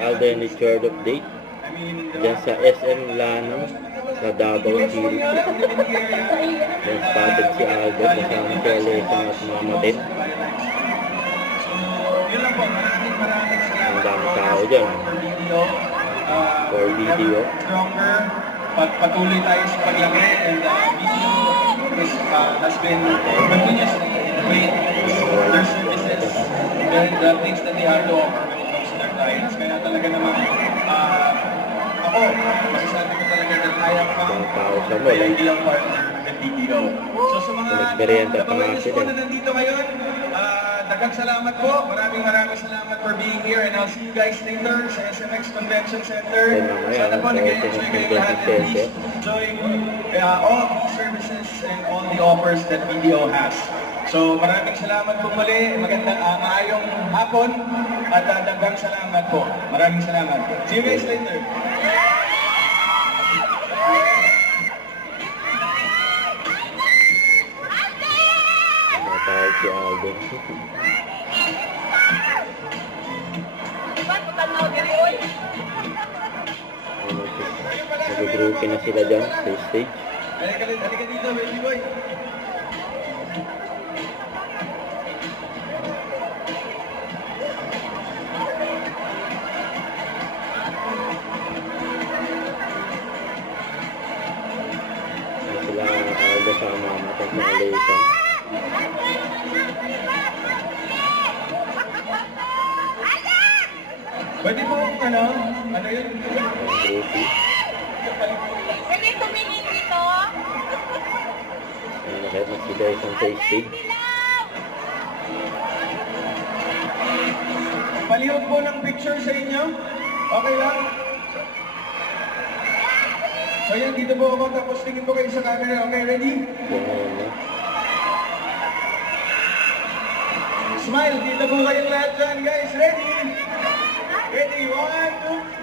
Alden Richard update dyan sa SM Lano sa Davao City. Then spotted si Aldo kasama si Alesang at Mama Ted. Ang dami tao dyan for video. Patuloy tayo sa paglaki and video has been continuously innovate their services and the things that they have to offer when it comes to their clients. Kaya talaga naman ako, masasabi ko talaga that I have found an ideal partner with BDO. So sa mga kababayans ko na nandito ngayon, daghang salamat po. Maraming salamat for being here and I'll see you guys later sa SMX Convention Center. Sana po nag-enjoy kayo lahat and please enjoy all the services and all the offers that BDO has. So maraming salamat po muli. Magandang maayong hapon at daghang salamat po. Maraming salamat. See you guys later. Matawag si Alden. Nag-groupie na sila dyan sa stage. Halika dito, baby boy. Sila Aldo sa Mama at sa Alesang. Pwede po, ano yun? Groupie. Pwede tumingin dito? Nakita na sila isang sa stage. Palihog po ng picture sa inyo. Okay lang? So yan, dito po ako tapos tingin po kayo sa camera. Okay, ready? Yan na. Smile, dito po kayong lahat dyan, guys. Ready? Ready? 1, 2.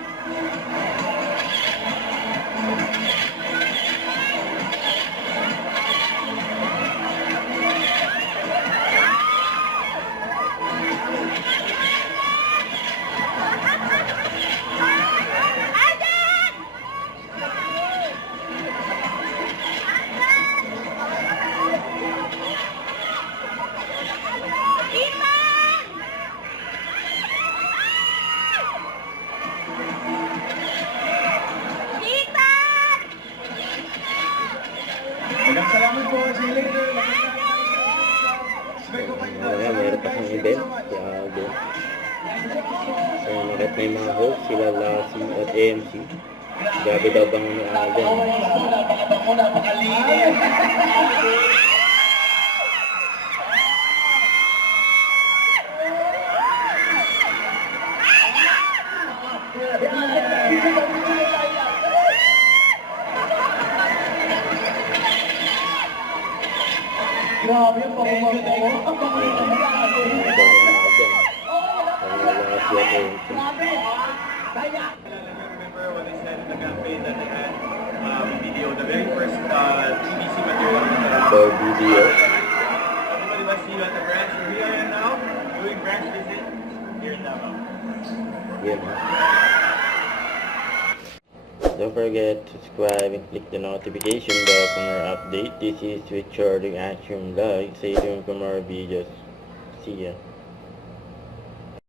Maraming salamat po. See you later. Ayan, meron pa siyang event si Aldo. Ayan, nakita na yung mga host, sila Lassie at AMC. Grabe daw bang ni Aldo. Napakalinis. Grabe yung pamamaw ko. Ang pamamaw ko. Remember when they said the campaign that they had video, the very first TVC material. For video. Everybody must see you at the branch. We're here now, doing branch visit here in Davao. Yun. Don't forget to subscribe and click the notification bell for more update. This is Richard Action Live. Stay tuned for more videos. See ya.